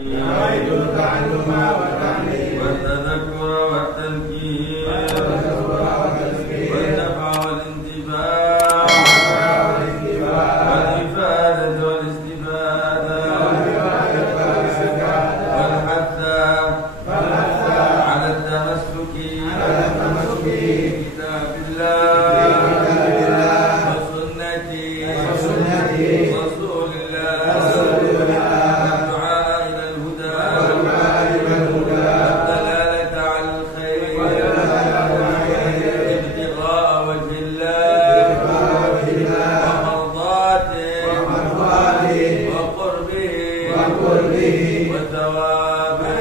نويت التعلم والتعليم والتذكر والتذكير والنفع والانتفاع والإفادة والاستفادة والحث على التمسك بكتاب الله وسنة رسول الله والدعاء إلى الهدى والدلالة على الخير ابتغاء وجه الله ومرضاته وقربه وثوابه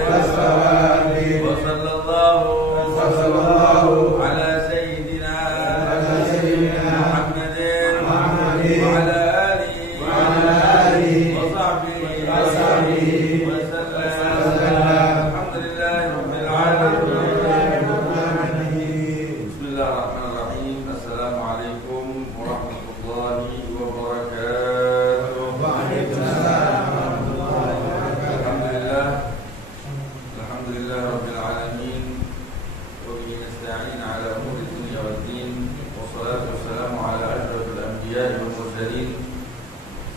وصلى الله على سيدنا محمد وعلى آله وصحبه وسلم. الحمد لله رب العالمين. بسم الله الرحمن الرحيم. السلام عليكم ورحمة الله وبركاته. الحمد لله رب العالمين، وبه نستعين على أمور الدنيا والدين، والصلاة والسلام على أشرف الأنبياء والمرسلين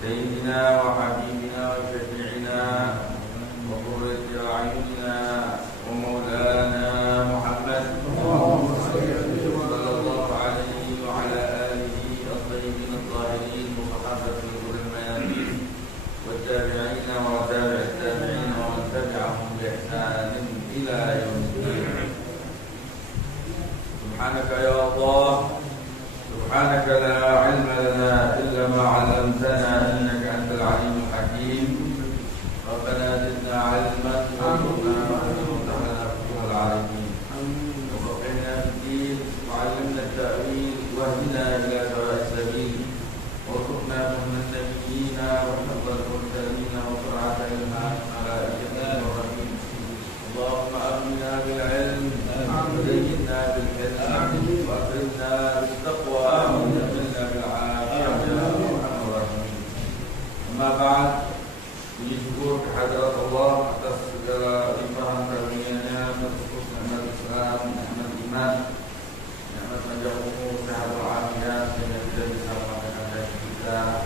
سيدنا وحبيبنا وشفيعنا وقرة أعيننا ومولانا محمد صلى الله عليه وعلى آله الطيبين الطاهرين وصحابته الغر الميامين والتابعين وتابع التابعين ومن تبعهم بإحسان إلى يوم الدين. سبحانك يا الله، سبحانك لا علم لنا إلا ما علمتنا إنك أنت العليم الحكيم. ربنا زدنا علما وارزقنا وافتح لنا فتوح العارفين وفقهنا في الدين وعلمنا التأويل واهدنا إلى سواء السبيل وارزقنا فهم النبيين وحفظ المرسلين وسرعة الملائكة والرحيم. اللهم أغننا بالعلم وزينا بالحلم وأكرمنا بالتقوى وجملنا بالعافية يا أرحم الراحمين. أما بعد، puji syukur kehadirat Allah atas segala limpahan karunia-Nya, terkhusus nikmat Islam, nikmat iman, nikmat panjang umur, sehat walafiat, sehingga kita bisa melakukan haji kita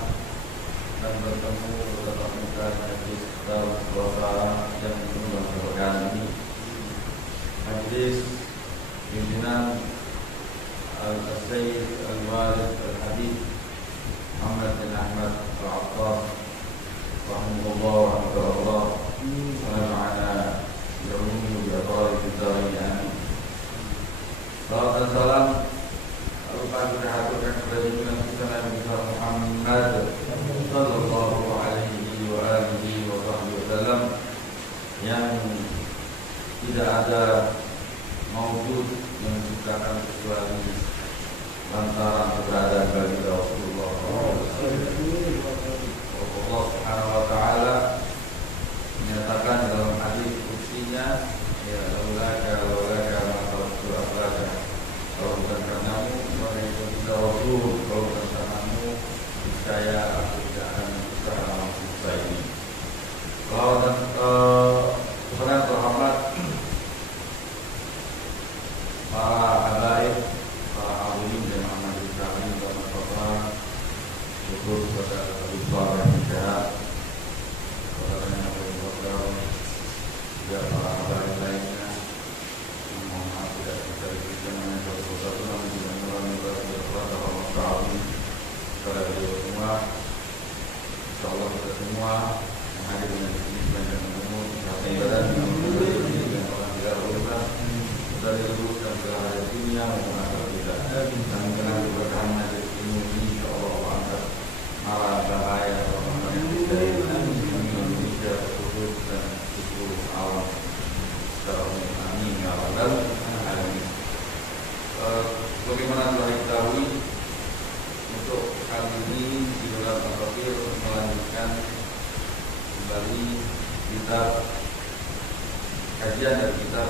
dan bertemu bertatap muka majlis dalam suasana yang penuh dengan keberkahan ini. Majlis pimpinan Al-Sayyid Al-Walid Al-Habib Muhammad bin Ahmad Al-Attar rahimahullah wa rahmatullah wa ma'ana yawmihi wa bi'atari fitari amin. Salam dan salam lupa kita haturkan kepada junjungan kita Nabi besar Muhammad sallallahu alaihi wa alihi wa sahbihi wasallam yang tidak ada maujud yang menciptakan kecuali lantaran keberadaan bagi Rasulullah. Allah Subhanahu wa taala menyatakan dalam hadis kursinya, ya laulaka ma tawassul aflaka. Kalau bukan karenamu, maka itu tidak Rasul. Kalau bukan karenamu, saya aku tidak akan berusaha manusia ini. Kalau dan kepada terhormat para habaib, para hadirin dan majelis taklim dan masyarakat, syukur kepada Abu Bakar bin Syahab, kepada Nabi Abu Bakar, dan para habaib lainnya. Mohon maaf tidak bisa diberikan satu-satu, namun juga melalui berkat Allah Taala kepada beliau semua. Insyaallah kita semua yang hadir di sini sebanyak umur, ibadah dan orang tidak berubah dari luruskan segala dunia maupun akhirat kita, dan mengenal keberkahan majlis ilmu ini. Insyaallah angkat mara bahaya orang-orang yang dari Indonesia khusus dan seluruh alam secara umum. Amin ya rabbal alamin. Bagaimana telah diketahui, untuk kali ini di bulan Al-Fakir melanjutkan kembali kitab kajian dari kitab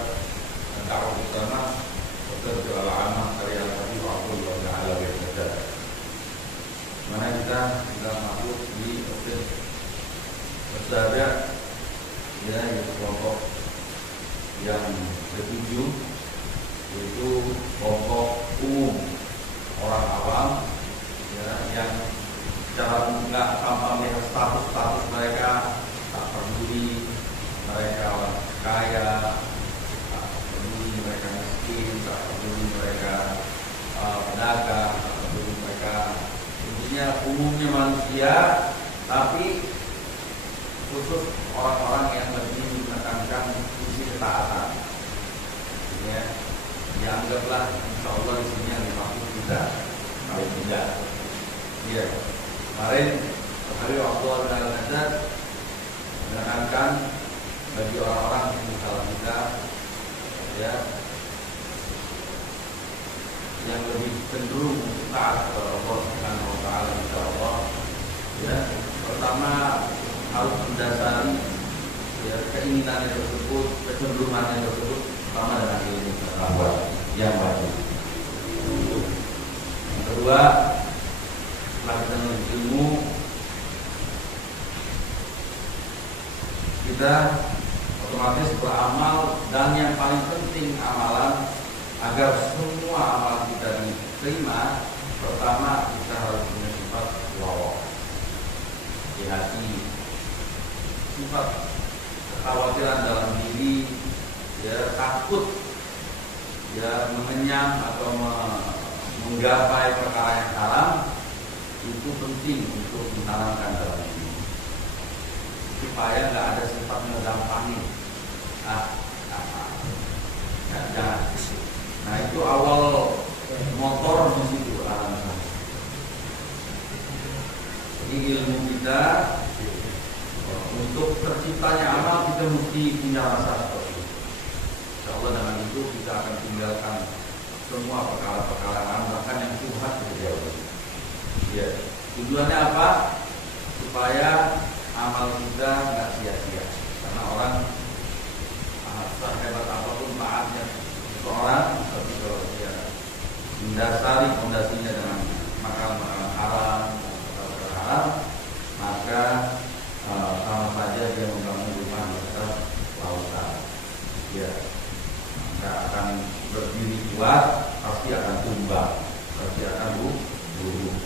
Dakwah Utama Watarjul Al-Amah karya Al-Habib Abdullah Ta'ala Bi'adah, mana kita sudah masuk di Sahabat ya, yaitu kelompok yang ketujuh, yaitu kelompok umum orang awam, ya, yang secara nggak tanpa melihat status mereka, tak peduli mereka orang kaya, tak peduli mereka miskin, tak peduli mereka pedagang, tak peduli mereka, intinya umumnya manusia, tapi khusus orang-orang yang lebih menekankan sisi ketaatan. Ya, dianggaplah insya Allah di sini yang dimaksud kita, paling tidak. Ya, kemarin hari waktu Al-Nazar menekankan bagi orang-orang yang misalnya kita, ya, yang lebih cenderung taat kepada Allah Subhanahu wa taala, insya Allah, ya, pertama harus mendasari, ya, keinginannya tersebut, kecenderungannya tersebut, pertama dengan ilmu pengetahuan yang wajib. Yang kedua, setelah kita menuntut ilmu, kita otomatis beramal, dan yang paling penting amalan agar semua amalan kita diterima. Pertama, kita harus punya sifat waro di hati, sifat kekhawatiran dalam diri, ya, takut, ya, mengenyam atau menggapai perkara yang haram, itu penting untuk ditanamkan dalam diri supaya nggak ada sifat ngegampangin. Jangan. Nah, itu awal motor di situ alasan. Jadi ilmu kita, untuk terciptanya amal, kita mesti punya rasa seperti itu. Insya Allah dengan itu kita akan tinggalkan semua perkara-perkara haram, bahkan yang syubhat terjauh. Ya, tujuannya apa? Supaya amal kita nggak sia-sia. Karena orang sehebat apapun taatnya seseorang, tapi kalau dia mendasari fondasinya dengan makanan haram, maka sama saja dia membangun rumah di atas lautan. Ya, maka akan berdiri kuat, pasti akan tumbang, pasti akan buruk.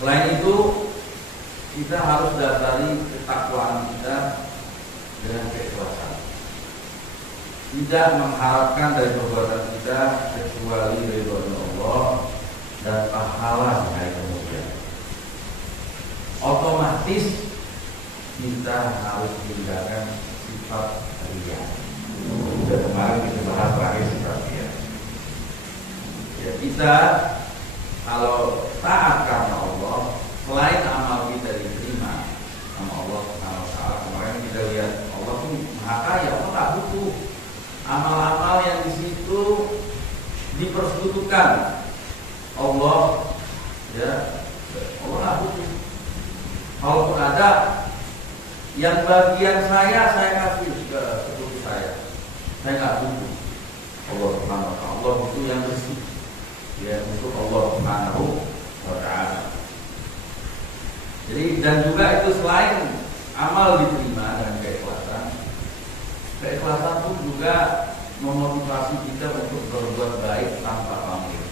Selain itu, kita harus dasari ketakwaan kita dengan keikhlasan. Tidak mengharapkan dari perbuatan kita kecuali ridho Allah dan pahala hari kemudian. Otomatis kita harus tinggalkan sifat riya. Sudah kemarin kita bahas terakhir sifat riya. Ya, kita kalau taat karena Allah, selain amal kita diterima sama Allah Subhanahu wa taala, kemarin kita lihat Allah pun Maha Kaya, Allah nggak butuh amal-amal yang di situ dipersekutukan Allah, ya, Allah nggak butuh. Kalaupun ada yang bagian saya kasih ke sekutu saya nggak butuh. Allah Subhanahu wa taala, Allah butuh yang bersih, ya, untuk Allah Subhanahu wa taala. Jadi, dan juga itu selain amal diterima dengan keikhlasan, keikhlasan pun juga memotivasi kita untuk berbuat baik tanpa pamrih.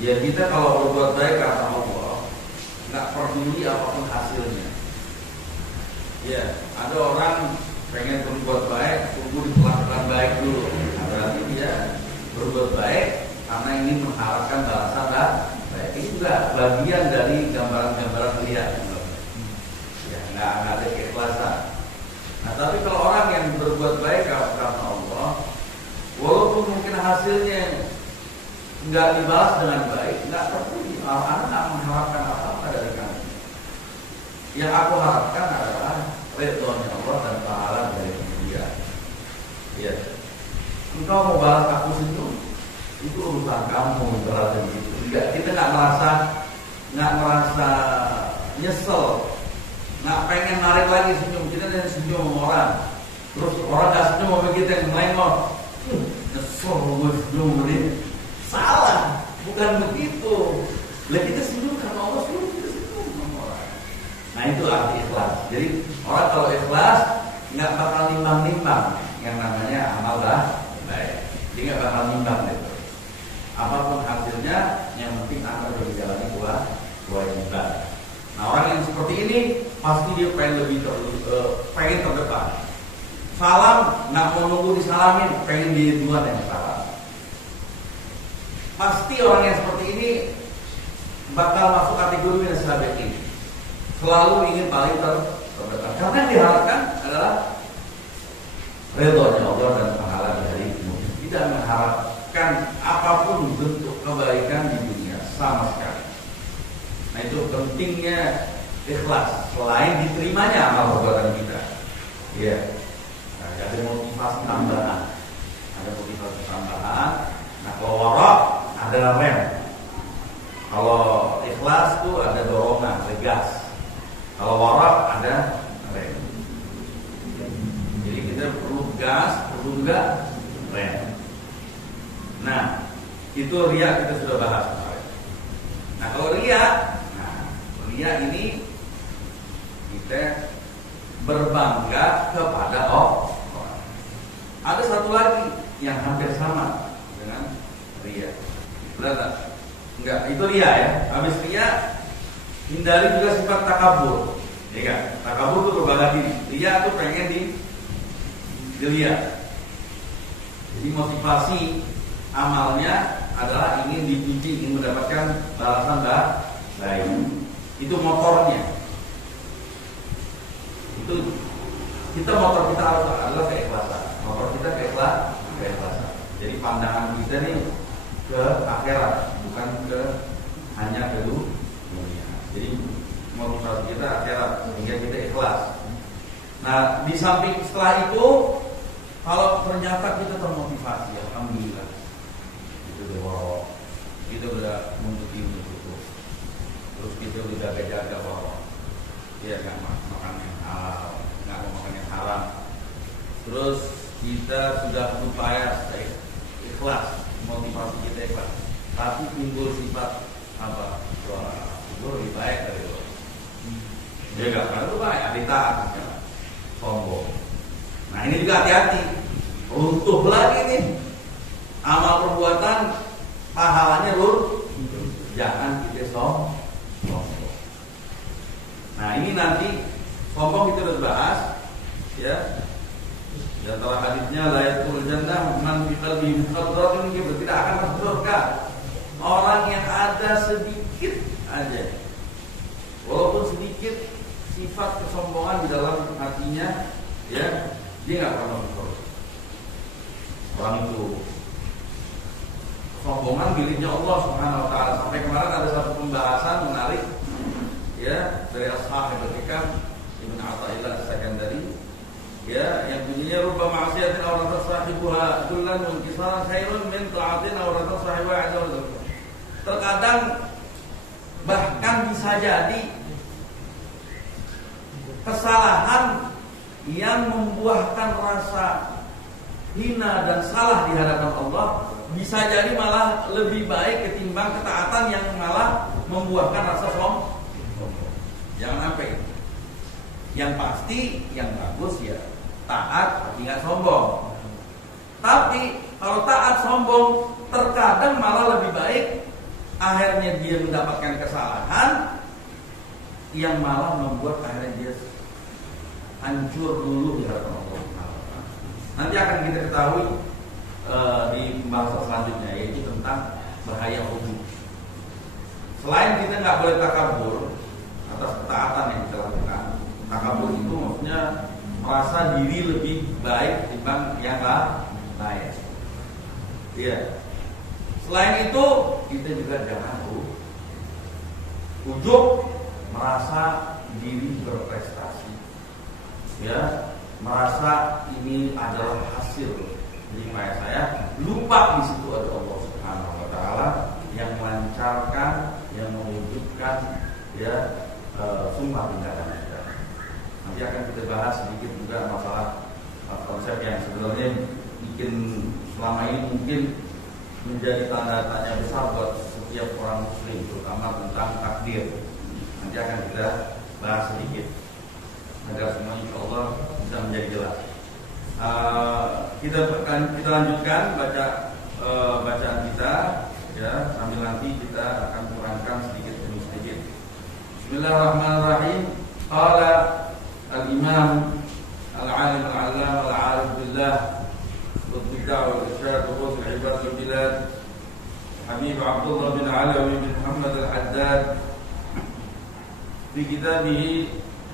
Ya, kita kalau berbuat baik karena Allah, nggak peduli apapun hasilnya. Ya, ada orang pengen berbuat baik, tunggu diperlakukan baik dulu. Nah, berarti dia berbuat baik karena ingin mengharapkan balasan baik. Ini juga bagian dari gambaran-gambaran lihat. Ya, nggak ada keikhlasan. Nah, tapi kalau orang yang berbuat baik karena Allah, walaupun mungkin hasilnya nggak dibalas dengan baik, nggak peduli. Anak nggak mengharapkan apa-apa dari kami. Yang aku harapkan adalah ridhonya Allah dan pahala dari Dia. Ya, engkau mau balas aku senyum, itu urusan kamu, berarti gitu. Kita nggak merasa nyesel, nggak pengen narik lagi senyum. Kita dan senyum sama orang, terus orang nggak senyum sama kita yang melengok, nyesel gue senyum ini. Salah, bukan begitu. Lah kita senyum karena Allah suruh kita senyum sama orang. Nah itu arti ikhlas. Jadi orang kalau ikhlas nggak bakal nimbang-nimbang yang namanya amal baik. Jadi nggak bakal nimbang gitu. Apapun hasilnya, yang penting amal berjalan kewajiban. Nah orang yang seperti ini pasti dia pengen lebih pengen terdepan. Salam nggak mau nunggu disalamin, pengen di duluan yang salam. Pasti orang yang seperti ini bakal masuk kategori minus sabiqin. Selalu ingin paling terdepan. Karena yang diharapkan adalah ridhonya Allah dan pahala dari ilmu. Tidak mengharapkan apapun bentuk kebaikan di dunia sama sekali. Nah itu pentingnya ikhlas. Selain diterimanya amal perbuatan kita, ya, ada motivasi tambahan. Ada motivasi tambahan. Nah kalau wara ada rem. Kalau ikhlas tuh ada dorongan, tegas. Kalau wara ada rem. Jadi kita perlu gas, perlu juga rem. Nah, itu riya kita sudah bahas kemarin. Nah, kalau riya ini kita berbangga kepada orang. Ada satu lagi yang hampir sama dengan riya. Benar? Enggak, itu riya ya. Habis riya hindari juga sifat takabur. Ya kan? Takabur itu berbangga diri. Riya itu pengen dilihat. Jadi motivasi amalnya adalah ingin dipuji, ingin mendapatkan balasan baik. Itu motornya. Itu motor kita adalah keikhlasan. Motor kita keikhlasan. Jadi pandangan kita nih ke akhirat, bukan hanya ke dunia. Jadi motivasi kita akhirat sehingga kita ikhlas. Nah, di samping setelah itu, kalau ternyata kita termotivasi, alhamdulillah, itu kita udah mengikuti itu, terus kita udah jaga-jaga bahwa dia nggak makan yang halal, nggak mau makan yang haram. Terus kita sudah berupaya ikhlas, motivasi kita ikhlas, tapi timbul sifat apa? Wah, itu lebih baik dari itu. Dia nggak pernah itu baik, adita, sombong. Nah ini juga hati-hati, runtuh lagi nih amal perbuatan, pahalanya jangan kita sombong. Nah ini nanti sombong kita udah bahas, ya. Di antara hadisnya la yadkhulul jannah man fi qalbihi mithqal dzarratin, tidak akan masuk surga orang yang ada sedikit aja, walaupun sedikit sifat kesombongan di dalam hatinya, ya, dia nggak akan masuk surga. Orang itu kesombongan miliknya Allah Subhanahu wa taala. Sampai kemarin ada satu pembahasan menarik, ya, dari ashab ketika Ibnu Athaillah As-Sakandari, ya, yang bunyinya rubba ma'siyatin aw rata sahibuha dullan munkisaran khairun min ta'atin aw rata sahibuha 'adza. Terkadang bahkan bisa jadi kesalahan yang membuahkan rasa hina dan salah di hadapan Allah bisa jadi malah lebih baik ketimbang ketaatan yang malah membuahkan rasa sombong. Jangan sampai. Yang pasti, yang bagus ya taat tapi nggak sombong. Tapi kalau taat sombong, terkadang malah lebih baik akhirnya dia mendapatkan kesalahan yang malah membuat akhirnya dia hancur dulu di hadapan Allah. Nanti akan kita ketahui di pembahasan selanjutnya, yaitu tentang bahaya ujub. Selain kita nggak boleh takabur atas ketaatan yang kita lakukan, takabur itu maksudnya merasa diri lebih baik dibanding yang lain. Iya. Selain itu, kita juga jangan ujub, merasa diri berprestasi, ya, merasa ini adalah hasil jerih saya, lupa di situ ada Allah Subhanahu wa taala yang melancarkan, yang mewujudkan, ya, sumpah tingkatan kita. Nanti akan kita bahas sedikit juga masalah konsep yang sebenarnya bikin selama ini mungkin menjadi tanda tanya besar buat setiap orang muslim, terutama tentang takdir. Nanti akan kita bahas sedikit agar semua insya Allah bisa menjadi jelas. Kita lanjutkan bacaan kita ya, sambil nanti kita akan kurangkan sedikit demi sedikit. Bismillahirrahmanirrahim. Qala al-Imam al-Alim al-Allam al-Arif billah والدعوة والإرشاد وقوة العباد والبلاد حبيب عبد الله بن علوي بن محمد الحداد في كتابه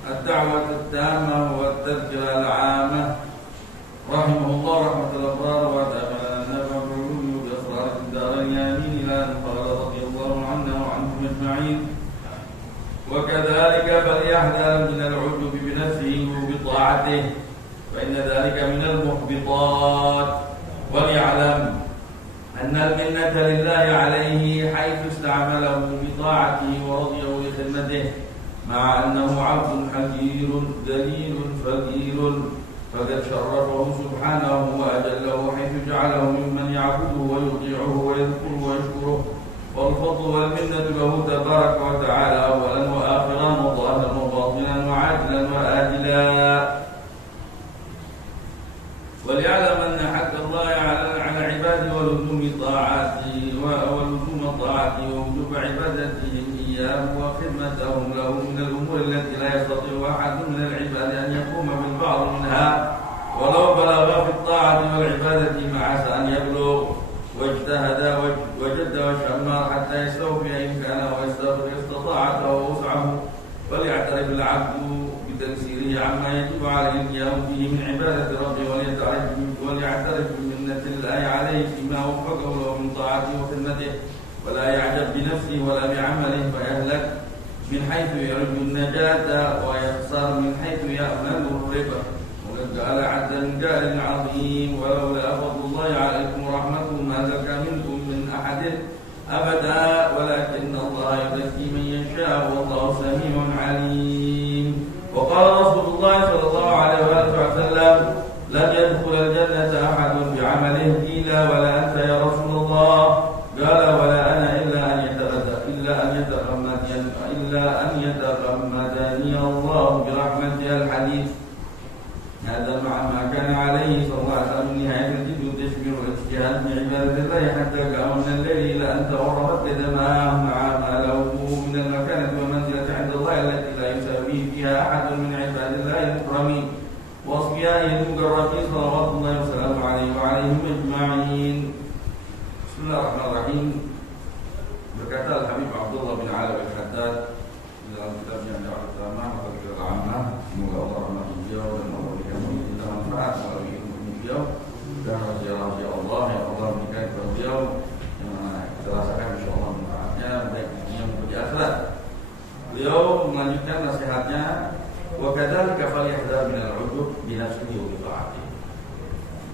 الدعوة التامة والتذكرة العامة رحمه الله رحمة الأبرار وأدام لنا النفع بعلومه وبأسرار الدارين آمين إلى أن قال رضي الله عنا وعنكم أجمعين. وكذلك فليحذر من العجب بنفسه وبطاعته فإن ذلك من المحبطات. وليعلم أن المنة لله عليه حيث استعمله بطاعته ورضيه لخدمته مع أنه عبد حقير ذليل فقير فقد شرفه سبحانه وأجله حيث جعله ممن يعبده ويطيعه ويذكره ويشكره. والفضل والمنة له تبارك وتعالى أولا وآخرا وظاهرا وباطنا وعاجلا وآجلا. وليعلم أن حق الله على عباده ولزوم طاعته ووجوب عبادته إياه وخدمتهم له من الأمور التي لا يستطيع أحد من العباد أن يقوم بالبعض منها ولو بلغ في الطاعة والعبادة مع أن يبلغ واجتهد وجد وشمر حتى يستوفي إمكانه ويستغفر استطاعته ووسعه. وليعترف العبد بتنسيره عما يجب عليه القيام به من عبادة ربه وليعترف بمنة الله عليه فيما وفقه له من طاعته وخدمته ولا يعجب بنفسه ولا بعمله فيهلك من حيث يرجو النجاة ويخسر من حيث يأمل الربح. وقد جعل عز من جار عظيم ولولا فضل الله عليكم ورحمته ما زكى منكم من أحد أبدا ولكن الله يزكي من يشاء والله سميع عليم. وقال رسول الله صلى الله عليه وسلم لن يدخل الجنة أحد بعمله قيل ولا أنت يا رسول الله قال ولا أنا إلا أن يتغمدني الله برحمته. الحديث هذا مع ما كان عليه صلى الله عليه وسلم من نهاية الجد والتشبير والاجتهاد في عبادة الله حتى قام من الليل إلى أن تورطت قدماه مع ما له من المكانة والمنزلة عند الله التي لا يساوي فيها أحد من عباد الله المكرمين وأصفيائه المقربين صلوات الله وسلامه عليه وعليهم أجمعين. بسم الله الرحمن الرحيم. Berkata Al-Habib Abdullah bin Alawi al-Haddad dalam kitabnya Da'wah Tamah atau Kitab Al-Ammah, semoga Allah rahmat beliau dan memberikan kita manfaat melalui ilmu beliau dan raja Allah yang Allah berikan kepada beliau yang mana kita rasakan insyaallah manfaatnya baik di dunia maupun di akhirat. Beliau melanjutkan nasihatnya, wa kadzalika falyahdhar min al-'udub bi nafsihi wa bi ta'atihi.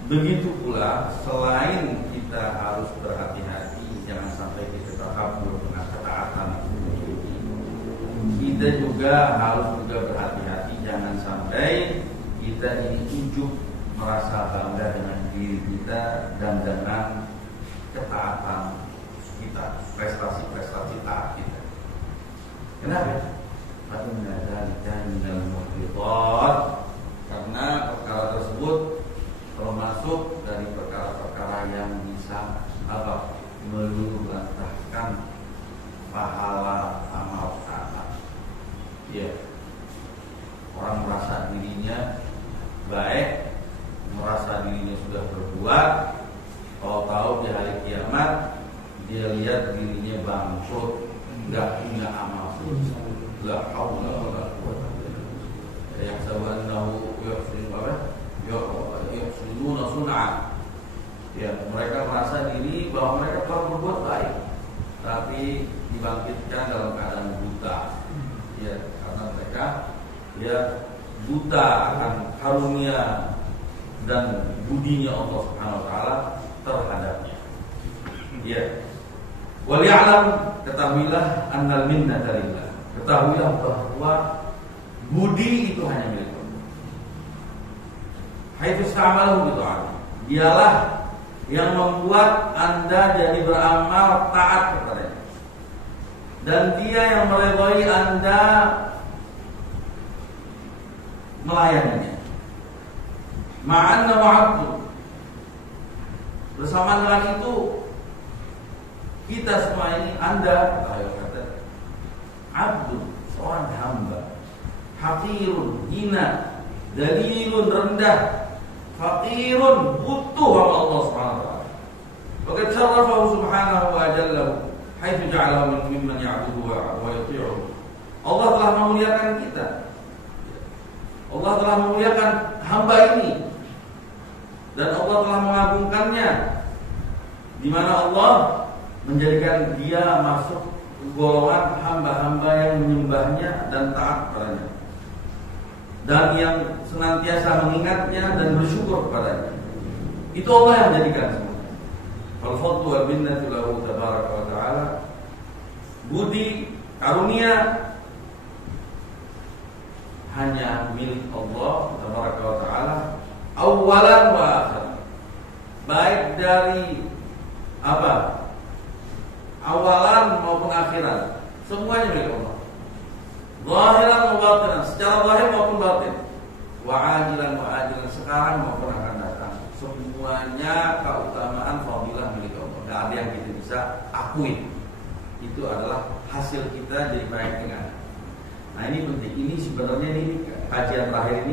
Begitu pula selain kita harus berhati-hati jangan sampai kita terkabur dengan ketaatan, kita juga harus berhati-hati jangan sampai kita ini ujub merasa bangga dengan diri kita dan dengan ketaatan kita, prestasi-prestasi taat kita. Kenapa? Karena perkara tersebut termasuk dari perkara-perkara yang bisa meluluhlantahkan pahala amal taat. Ya, orang merasa dirinya baik, merasa dirinya sudah berbuat, tahu-tahu di hari kiamat dia lihat dirinya bangkrut, nggak punya amal. La haula wala quwwata illa billah. Yahsabu annahu yuhsinuna sun'a. Ya, mereka merasa diri bahwa mereka telah berbuat baik, tapi dibangkitkan dalam keadaan buta. Ya, karena mereka buta akan karunia dan budinya Allah Subhanahu wa taala terhadapnya. Ya. Wal ya'lam, ketahuilah annal minnata lillah. Ketahuilah bahwa budi itu hanya milik Allah. Haitsu ista'malahu bi ta'ati. Dialah yang membuat Anda jadi beramal taat kepadanya. Dan dia yang meridhai Anda melayaninya. Ma'anna wa'abdu. Bersama dengan itu kita semua ini, Anda, ayo kata, abdu, seorang hamba, haqirun, hina, dalilun, rendah, faqirun, butuh sama Allah Subhanahu wa taala. Wa syarrafahu subhanahu wa jalla haitsu ja'alahu mimman ya'budu wa yuti'u. Allah telah memuliakan kita. Allah telah memuliakan hamba ini. Dan Allah telah mengagungkannya, di mana Allah menjadikan dia masuk golongan hamba-hamba yang menyembahnya dan taat padanya, dan yang senantiasa mengingatnya dan bersyukur kepadanya. Itu Allah yang menjadikan semua. Fal-fadlu wal minnatu lahu tabaraka wa ta'ala. Budi, karunia hanya milik Allah tabaraka wa ta'ala, awalan wa akhir. Baik dari apa? Awalan maupun akhiran, semuanya milik Allah. Zahiran wa batinan, secara zahir maupun batin. Wa ajilan wa ajilan, sekarang maupun akan datang. Semuanya keutamaan fadilah milik Allah. Tidak ada yang kita bisa akui. Itu adalah hasil kita jadi baik dengan. Nah ini penting. Ini sebenarnya ini kajian terakhir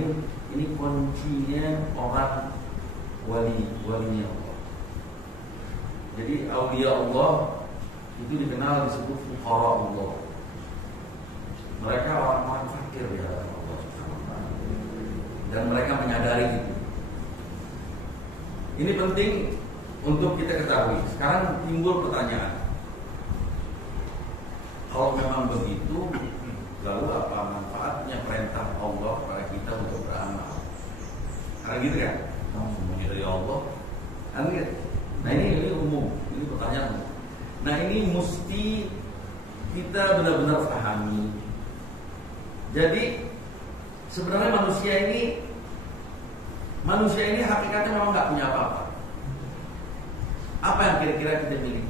ini kuncinya orang walinya Allah. Jadi aulia Allah itu dikenal disebut fuqara Allah. Mereka orang-orang fakir di hadapan Allah Subhanahu wa taala. Dan mereka menyadari itu. Ini penting untuk kita ketahui. Sekarang timbul pertanyaan. Kalau memang begitu, lalu apa manfaatnya perintah Allah kepada kita untuk beramal? Karena gitu kan? Semuanya dari Allah. Kan gitu? Nah ini umum, ini pertanyaan umum. Nah ini mesti kita benar-benar pahami. Jadi sebenarnya manusia ini hakikatnya memang nggak punya apa-apa. Apa yang kira-kira kita miliki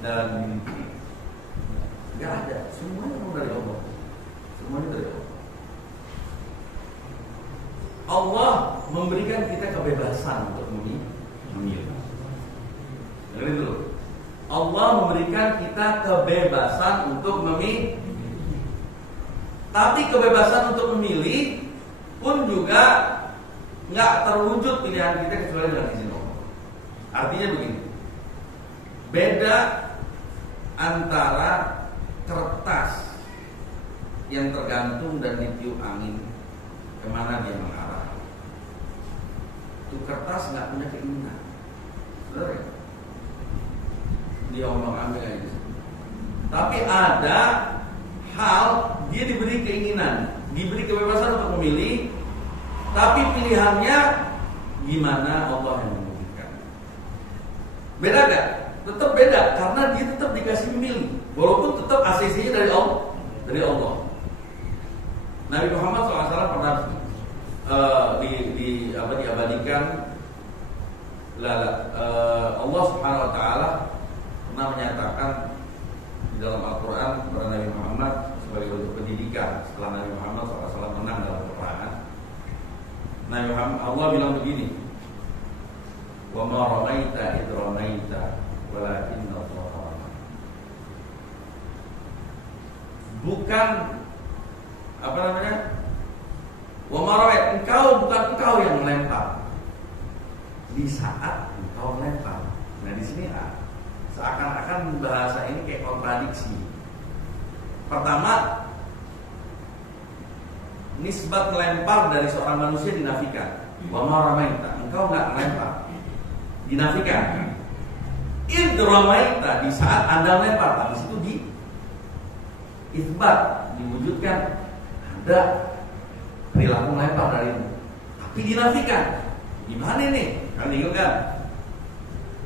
dalam diri kita? Nggak ada, semuanya dari Allah. Semuanya dari Allah. Allah memberikan kita kebebasan untuk memilih. Dengerin dulu. Allah memberikan kita kebebasan untuk memilih. Tapi kebebasan untuk memilih pun juga nggak terwujud pilihan kita kecuali dengan izin Allah. Artinya begini. Beda antara kertas yang tergantung dan ditiup angin kemana dia mengarah. Itu kertas nggak punya keinginan. Benar ya? Dia omong ambil aja. Tapi ada hal dia diberi keinginan, diberi kebebasan untuk memilih, tapi pilihannya gimana Allah yang memilihkan. Beda gak? Tetap beda karena dia tetap dikasih memilih, walaupun tetap ACC-nya dari Allah. Nabi Muhammad SAW pernah diabadikan. Allah Subhanahu Wa Taala pernah menyatakan di dalam Al-Quran kepada Nabi Muhammad sebagai bentuk pendidikan setelah Nabi Muhammad SAW menang dalam peperangan. Nabi Muhammad, Allah bilang begini, wa ma ramaita id ramaita walakinna Allah rama. Bukan apa namanya? Wa ma ramaita, bukan engkau yang melempar di saat engkau melempar. Nah di sini seakan-akan bahasa ini kayak kontradiksi. Pertama, nisbat melempar dari seorang manusia dinafikan. Wa ma ramaita, engkau enggak melempar. Dinafikan. Id ramaita, di saat Anda melempar. Habis itu di isbat, diwujudkan ada perilaku melempar darimu. Tapi dinafikan. Gimana nih? Kan bingung kan?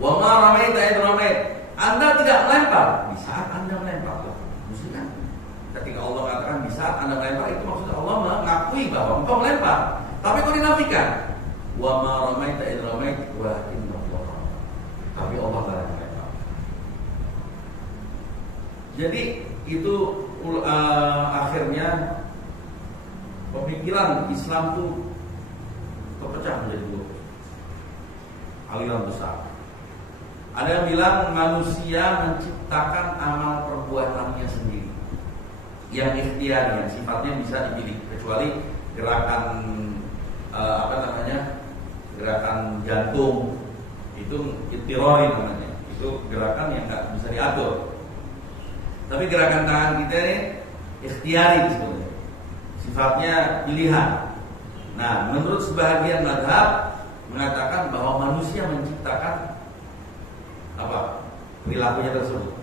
Wa ma ramaita id ramaita. Anda tidak melempar di saat Anda melempar. Maksudnya ketika Allah katakan di saat Anda melempar, itu maksudnya Allah mengakui bahwa engkau melempar. Tapi kau dinafikan. Wa ma ramaita id ramaita walakinna Allah rama. Tapi Allah tidak melempar. Jadi itu akhirnya pemikiran Islam itu terpecah menjadi dua aliran besar. Ada yang bilang manusia menciptakan amal perbuatannya sendiri, yang ikhtiar, yang sifatnya bisa dipilih, kecuali gerakan gerakan jantung itu ittirori namanya, itu gerakan yang nggak bisa diatur. Tapi gerakan tangan kita ini ikhtiari sebenarnya, sifatnya pilihan. Nah, menurut sebagian mazhab mengatakan bahwa manusia menciptakan perilakunya tersebut.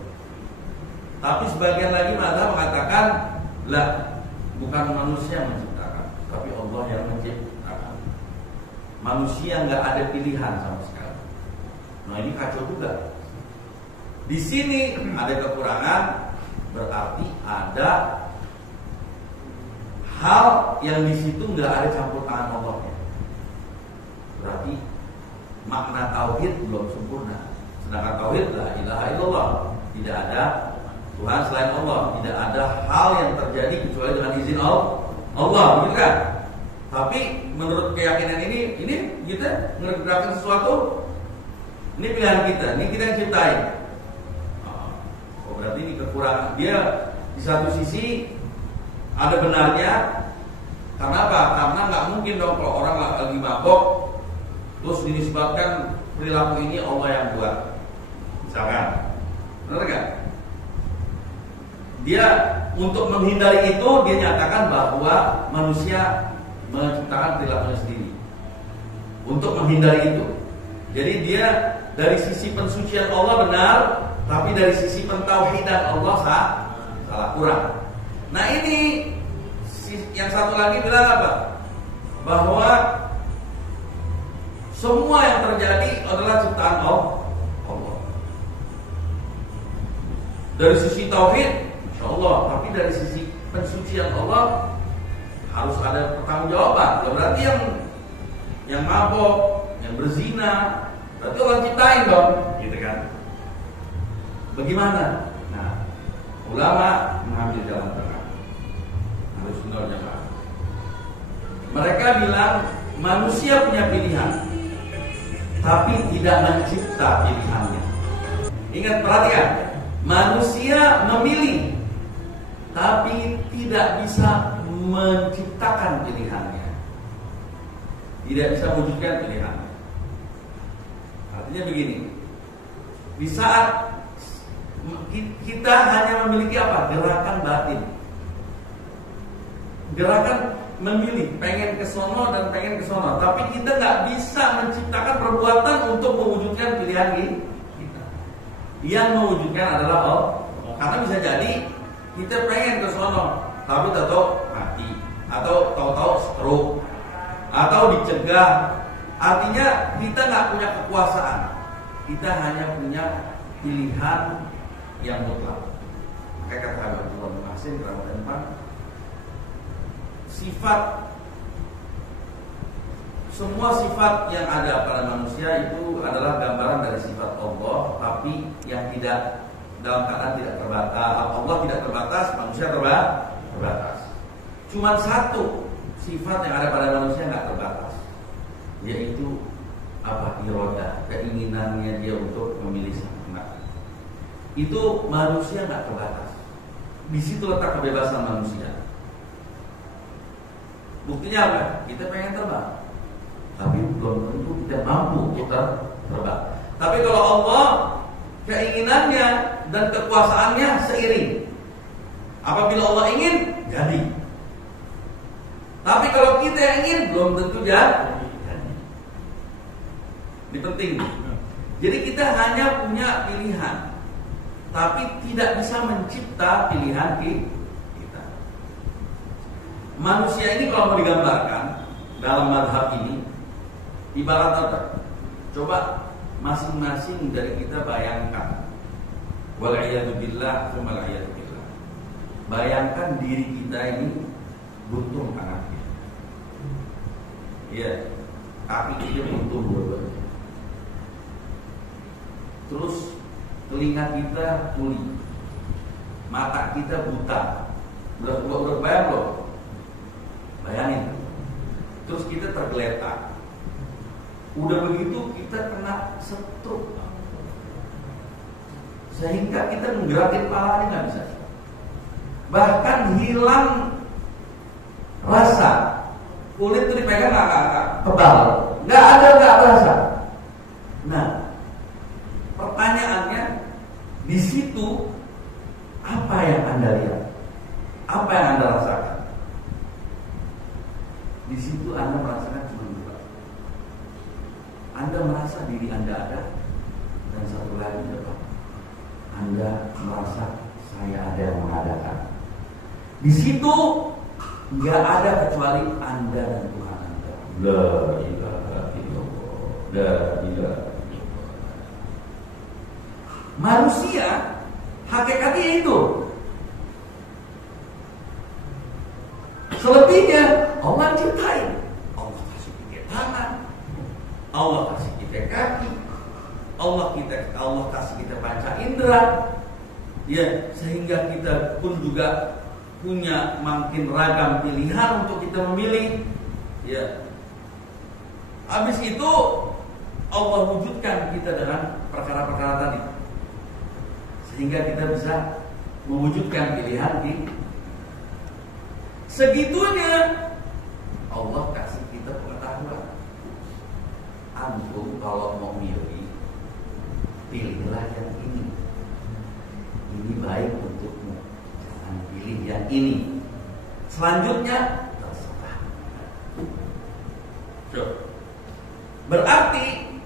Tapi sebagian lagi mazhab mengatakan lah, bukan manusia menciptakan, tapi Allah yang menciptakan. Manusia nggak ada pilihan sama sekali. Nah, ini kacau juga. Di sini ada kekurangan, berarti ada hal yang di situ nggak ada campur tangan Allahnya. Berarti makna tauhid belum sempurna. Sedangkan tauhid la ilaha illallah, tidak ada Tuhan selain Allah, tidak ada hal yang terjadi kecuali dengan izin Allah, begitu kan? Tapi menurut keyakinan ini kita ngerjakan sesuatu, ini pilihan kita, ini kita yang ciptain. Oh, berarti ini kekurangan. Dia di satu sisi ada benarnya, karena apa? Karena nggak mungkin dong kalau orang lagi mabok terus dinisbatkan perilaku ini Allah yang buat, misalkan, benar nggak? Dia untuk menghindari itu dia nyatakan bahwa manusia menciptakan perilakunya sendiri untuk menghindari itu. Jadi dia dari sisi pensucian Allah benar, tapi dari sisi pentauhidan Allah salah kurang. Nah, ini yang satu lagi bilang apa? Bahwa semua yang terjadi adalah ciptaan Allah. Dari sisi tauhid, insya Allah, tapi dari sisi pensucian Allah harus ada pertanggungjawaban. Ya, berarti yang mabok, yang berzina, berarti Allah ciptain dong, gitu kan? Bagaimana? Nah, ulama mengambil jalan tengah. Harus benar jemaah. Mereka bilang manusia punya pilihan, tapi tidak mencipta pilihannya. Ingat, perhatikan, manusia memilih, tapi tidak bisa menciptakan pilihannya, tidak bisa mewujudkan pilihannya. Artinya begini, di saat kita hanya memiliki apa? Gerakan batin, gerakan memilih, pengen ke sono dan pengen ke sono, tapi kita nggak bisa menciptakan perbuatan untuk mewujudkan pilihan kita. Yang mewujudkan adalah Allah. Karena bisa jadi kita pengen ke sono, tapi tahu mati, atau tahu-tahu stroke, atau dicegah. Artinya kita nggak punya kekuasaan, kita hanya punya pilihan yang mutlak. Kayak kata Abdullah bin Mas'ud rahimahullah, semua sifat yang ada pada manusia itu adalah gambaran dari sifat Allah, tapi yang tidak dalam keadaan tidak terbatas. Allah tidak terbatas, manusia terbatas. Cuma satu sifat yang ada pada manusia nggak terbatas, yaitu apa? Irodah, keinginannya dia untuk memilih sempurna. Itu manusia nggak terbatas. Di situ letak kebebasan manusia. Buktinya apa? Kita pengen terbang, tapi belum tentu kita mampu kita terbang. Tapi kalau Allah, keinginannya dan kekuasaannya seiring. Apabila Allah ingin, jadi. Tapi kalau kita yang ingin, belum tentu jadi. Ini penting. Jadi kita hanya punya pilihan, tapi tidak bisa mencipta pilihan kita. Manusia ini kalau mau digambarkan dalam mazhab ini, ibarat apa? Coba masing-masing dari kita bayangkan, wal'iyadu billah, wal'iyadu billah. Bayangkan diri kita ini buntung kanan kita. Iya, kaki kita buntung dua-duanya. Terus telinga kita tuli, mata kita buta. Udah bayang loh. Bayangin. Terus kita tergeletak. Udah begitu kita kena stroke. Sehingga kita menggerakin kepalanya nggak bisa. Bahkan hilang rasa. Kulit itu dipegang nggak tebal. Nggak rasa. Nah, pertanyaannya di situ apa yang Anda lihat? Apa yang Anda rasakan? Di situ Anda merasakan cuma dua. Anda merasa diri Anda ada, dan satu lagi depan. Anda merasa saya ada yang mengadakan. Di situ nggak ada kecuali Anda dan Tuhan Anda. La ilaha illallah. La ilaha illallah. Manusia hakikatnya itu. Selebihnya Allah ciptain. Allah kasih kita tangan, Allah kasih kita kaki, Allah kasih kita panca indera. Ya, sehingga kita pun juga punya makin ragam pilihan untuk kita memilih. Ya. Habis itu Allah wujudkan kita dengan perkara-perkara tadi. Sehingga kita bisa mewujudkan pilihan di segitunya Allah kasih kita pengetahuan. Antum kalau mau milih, pilihlah yang ini. Ini baik untukmu. Jangan pilih yang ini. Selanjutnya terserah. Berarti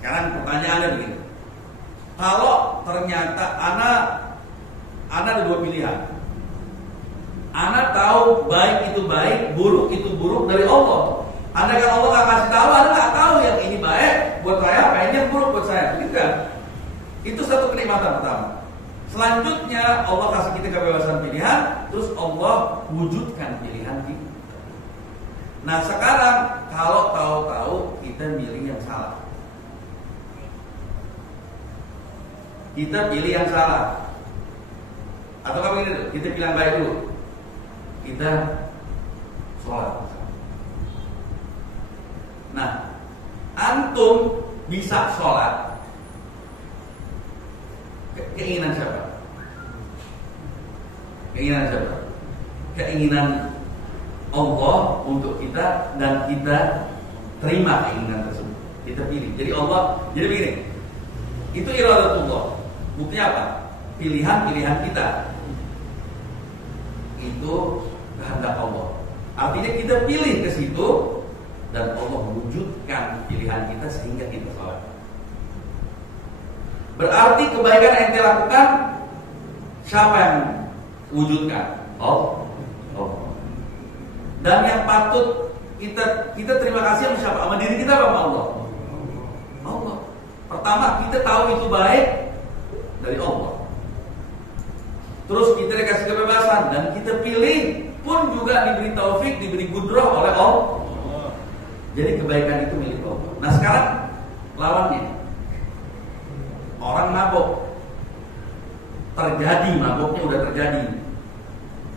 sekarang pertanyaannya begini. Kalau ternyata anak ada dua pilihan. Anak tahu baik itu baik, buruk itu buruk dari Allah. Anda kan Allah nggak kasih tahu, Anda nggak tahu yang ini baik buat saya, apa ini yang buruk buat saya, gitu kan? Itu satu kenikmatan pertama. Selanjutnya Allah kasih kita kebebasan pilihan, terus Allah wujudkan pilihan kita. Nah sekarang kalau tahu-tahu kita milih yang salah, kita pilih yang salah, atau apa ini? Kita pilih yang baik dulu. Kita sholat. Nah, antum bisa sholat. Keinginan siapa? Keinginan siapa? Keinginan Allah untuk kita, dan kita terima keinginan tersebut. Kita pilih. Jadi Allah, jadi begini. Itu iradatullah. Buktinya apa? Pilihan-pilihan kita. Itu kehendak Allah. Artinya kita pilih ke situ, dan Allah wujudkan pilihan kita sehingga kita sholat. Berarti kebaikan yang kita lakukan, siapa yang wujudkan? Allah. Dan yang patut kita terima kasih sama siapa? Sama diri kita apa sama Allah? Allah. Pertama, kita tahu itu baik dari Allah. Terus kita dikasih kebebasan, dan kita pilih, pun juga diberi taufik, diberi kudrah oleh Allah. Jadi kebaikan itu milik Allah. Nah sekarang lawannya, orang mabuk. Terjadi, mabuknya udah terjadi.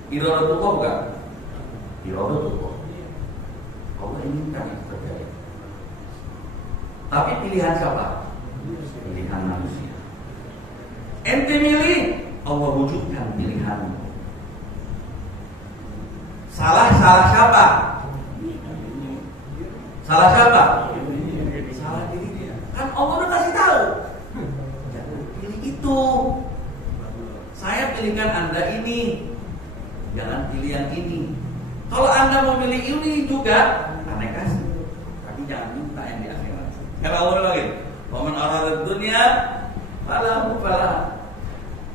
Iradatullah bukan? Iradatullah. Allah inginkan itu terjadi. Tapi pilihan siapa? Pilihan manusia. Ente milih, Allah wujudkan pilihanmu. Salah siapa? Salah siapa? Salah diri dia. Kan Allah udah kasih tahu. Jangan pilih itu. Saya pilihkan Anda ini. Jangan pilih yang ini. Kalau Anda mau pilih ini juga, Anda kasih. Tapi jangan minta yang di akhirat. Karena Allah bilang gitu. Wa man arada dunya falahu falah.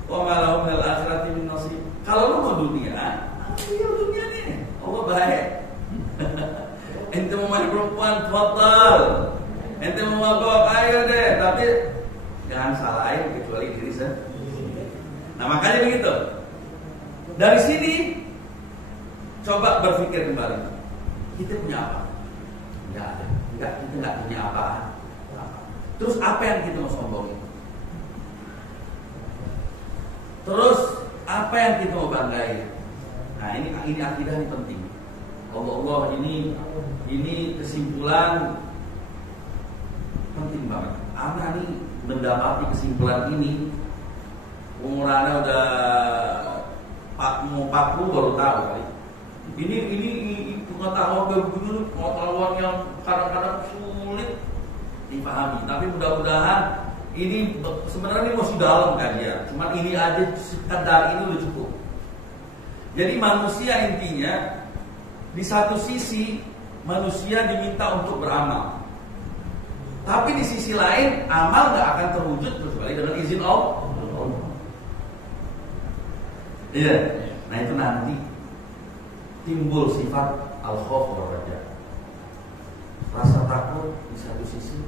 Wa ma lahu minal akhirati min nasib. Kalau lu mau dunia, ambil dunia nih. Allah baik. Ente mau mandi perempuan, tafadhal. Ente mau mabok, ayo deh. Tapi jangan salahin kecuali diri sendiri. Nah makanya begitu. Dari sini coba berpikir kembali. Kita punya apa? Enggak ada. Kita enggak punya apa. Terus apa yang kita mau sombongin? Terus apa yang kita mau banggain? Nah ini akidah ini penting. Allah ini kesimpulan penting banget. Ana nih mendapati kesimpulan ini umurnya udah mau 40 baru tahu kali. Ini pengetahuan pengetahuan yang kadang-kadang sulit dipahami. Tapi mudah-mudahan ini sebenarnya masih dalam kan ya. Cuman ini aja sekadar ini udah cukup. Jadi manusia intinya di satu sisi manusia diminta untuk beramal. Tapi di sisi lain amal gak akan terwujud kecuali dengan izin Allah. Iya. Nah itu nanti timbul sifat al-khauf wal raja. Rasa takut di satu sisi,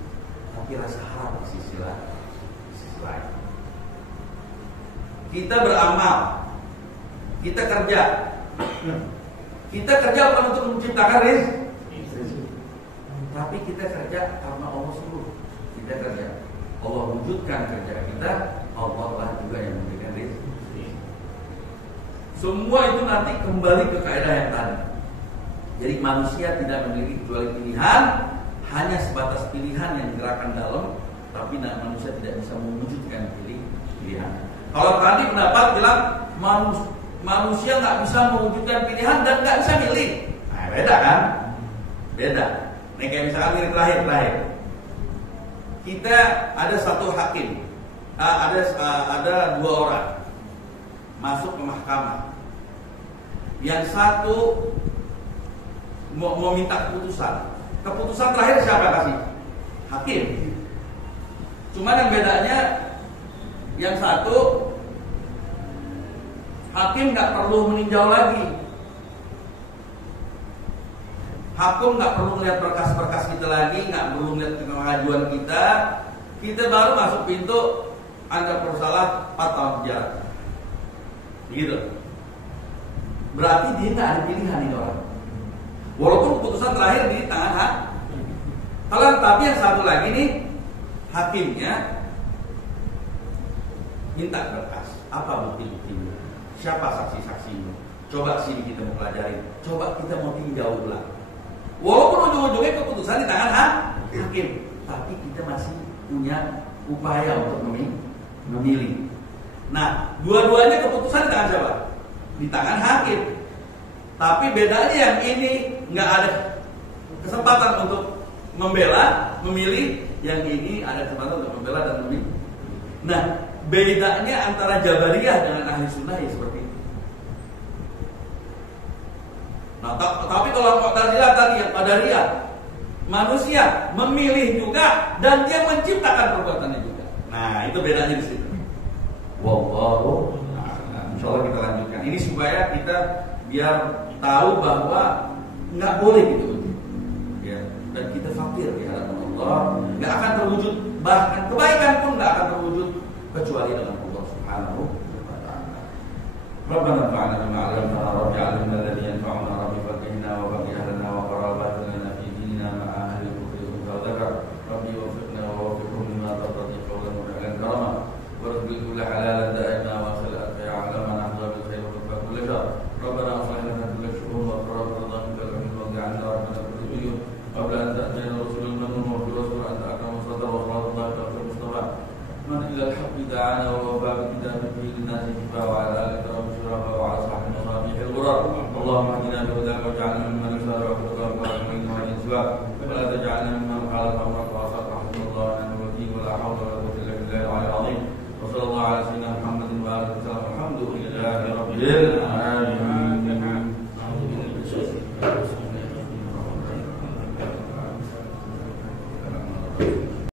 tapi rasa harap di sisi lain. Kita beramal, kita kerja. Kita kerja bukan untuk menciptakan rezeki, tapi kita kerja karena Allah suruh. Kita kerja, Allah wujudkan kerja kita, Allah lah juga yang memberikan rezeki. Semua itu nanti kembali ke kaidah yang tadi. Jadi manusia tidak memiliki kecuali pilihan, hanya sebatas pilihan yang digerakkan dalam, tapi manusia tidak bisa mewujudkan pilihan. Kalau tadi pendapat bilang manusia nggak bisa mewujudkan pilihan dan nggak bisa milih. Nah, beda kan? Beda. Nih kayak misalkan ini terakhir. Kita ada satu hakim, ada 2 orang masuk ke mahkamah. Yang satu mau minta keputusan. Keputusan terakhir siapa kasih? Hakim. Cuma yang bedanya yang satu hakim nggak perlu meninjau lagi. Hakim nggak perlu melihat berkas-berkas kita lagi, nggak perlu melihat pengajuan kita. Kita baru masuk pintu, Anda bersalah 4 tahun penjara. Begitu. Berarti dia nggak ada pilihan ini orang. Walaupun keputusan terakhir di tangan hakim. Kalau tapi yang satu lagi nih, hakimnya minta berkas. Apa bukti-buktimu? Siapa saksi-saksimu? Coba sini kita mau pelajari. Coba kita mau tinjau ulang. Walaupun ujung-ujungnya keputusan di tangan hakim, tapi kita masih punya upaya untuk memilih. Nah, dua-duanya keputusan di tangan siapa? Di tangan hakim. Tapi bedanya yang ini nggak ada kesempatan untuk membela, memilih. Yang ini ada kesempatan untuk membela dan memilih. Nah, bedanya antara Jabariyah dengan Ahli Sunnah ya seperti itu. Nah, tapi kalau Mu'tazilah tadi yang Qadariyah, manusia memilih juga dan dia menciptakan perbuatannya juga. Nah, itu bedanya di situ. Wallahu a'lam. Insyaallah kita lanjutkan. Ini supaya kita biar tahu bahwa nggak boleh gitu, ya. Dan kita fakir di hadapan Allah, nggak akan terwujud. Bahkan kebaikan pun nggak akan terwujud kecuali dengan Allah Subhanahu wa ta'ala. Rabbana fa'alna bima 'allamtana wa ja'alna alladhi yanfa'una rabbi faqihna wa faqih ahlana wa qarabatana fi dinina ma'a ahli al-kufri wa dzakar rabbi wafiqna wa wafiqhum lima tardati qawlan wa fi'lan karama warzuq kull halalan da'ima wa khalaq ya'lamu man ahla bil khair wa taqwa kull shar rabbana aslih lana kull shu'un wa qarrab radana bil wa ja'alna rabbana kullu qabla an ta'tiyana rasulun minhum wa rasulun anta akramu sadra wa sallallahu alaihi mustafa من إلى الحق دعانا ووفاء بكتابه للناس شفاء وعلى آله كرام الشرفاء وعلى صحبه مصابيح الغرر اللهم اهدنا بهداك واجعلنا ممن يسار وحدك وعلمين وعلى سواك ولا تجعلنا ممن خالف أمرك وعصاك حسبنا الله ونعم الوكيل ولا حول ولا قوة إلا بالله العلي العظيم وصلى الله على سيدنا محمد وآله وسلم الحمد لله رب العالمين.